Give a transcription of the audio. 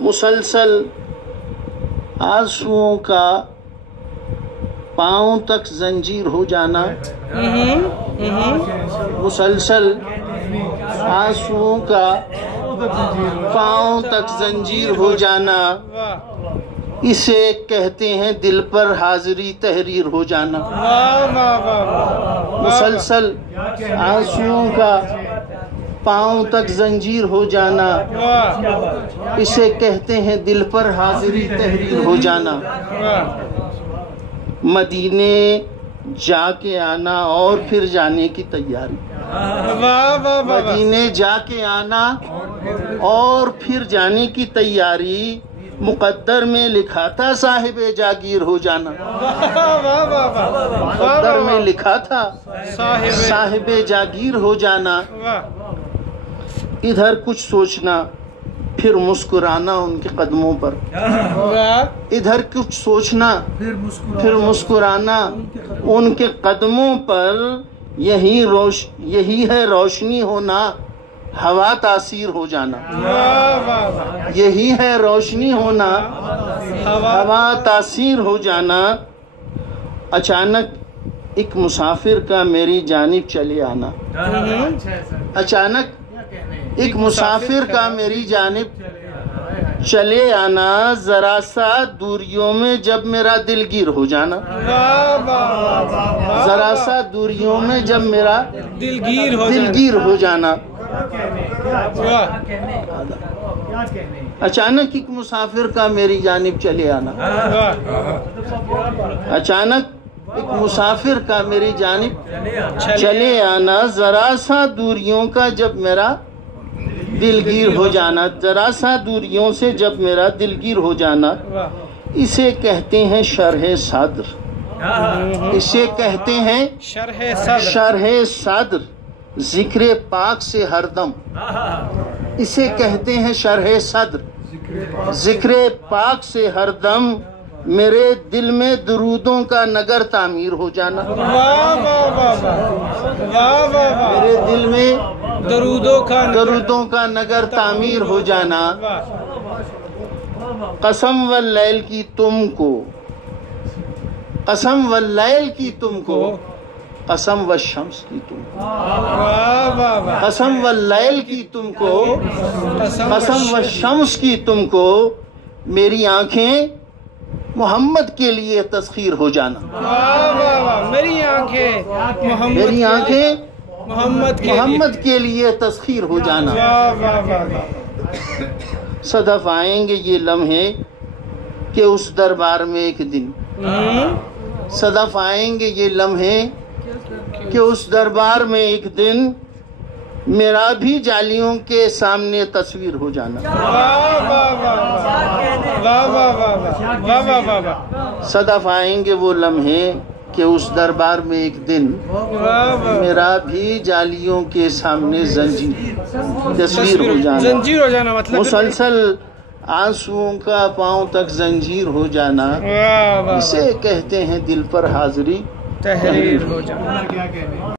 مسلسل آنسوؤں کا پاؤں تک زنجیر ہو جانا، مسلسل آنسوؤں کا پاؤں تک زنجیر ہو جانا، اسے کہتے ہیں دل پر حاضری تحریر ہو جانا۔ مسلسل آنسوؤں کا پاؤں تک زنجیر ہو جانا، اسے کہتے ہیں دل پر حاضری تحریر ہو جانا۔ مدینے جا کے آنا اور پھر جانے کی تیاری، مدینے جا کے آنا اور پھر جانے کی تیاری، مقدر میں لکھا تھا صاحب جاگیر ہو جانا، مقدر میں لکھا تھا صاحب جاگیر ہو جانا۔ ادھر کچھ سوچنا پھر مسکرانا ان کے قدموں پر، ادھر کچھ سوچنا پھر مسکرانا ان کے قدموں پر، یہی ہے روشنی ہونا، ہوا تاثیر ہو جانا، یہی ہے روشنی ہونا، ہوا تاثیر ہو جانا۔ اچانک ایک مسافر کا میری جانب چلے آنا، اچانک ایک مسافر کا میری جانب چلے آنا، ذرا سا دوریوں میں جب میرا دلگیر ہو جانا، ذرا سا دوریوں میں جب میرا دلگیر ہو جانا۔ اچانک ایک مسافر کا میری جانب چلے آنا، اچانک ایک مسافر کا میری جانب چلے آنا، ذرا سا دوریوں کا جب میرا دلگیر ہو جانا، ذرا سا دوریوں سے جب میرا دلگیر ہو جانا، اسے کہتے ہیں شرح صدر، اسے کہتے ہیں شرح صدر، ذکر پاک سے ہر دم، اسے کہتے ہیں شرح صدر، ذکر پاک سے ہر دم، میرے دل میں درودوں کا نگر تعمیر ہو جانا، میرے دل میں درودوں کا نگر تعمیر ہو جانا۔ قسم واللیل کی تم کو، قسم واللیل کی تم کو، قسم والشمس کی تم کو، قسم واللیل کی تم کو، قسم والشمس کی تم کو، میری آنکھیں محمد کے لیے تسخیر ہو جانا، میری آنکھیں محمد کے لیے تسخیر ہو جانا۔ صدف آئیں گے یہ لمحے کہ اس دربار میں ایک دن، صدف آئیں گے یہ لمحے کہ اس دربار میں ایک دن، میرا بھی جالیوں کے سامنے تصویر ہو جانا، صدف آئیں گے وہ لمحے کہ اس دربار میں ایک دن، میرا بھی جالیوں کے سامنے تصویر ہو جانا، مسلسل آنسوؤں کا پاؤں تک زنجیر ہو جانا، اسے کہتے ہیں دل پر حاضری تحریر ہو جانا۔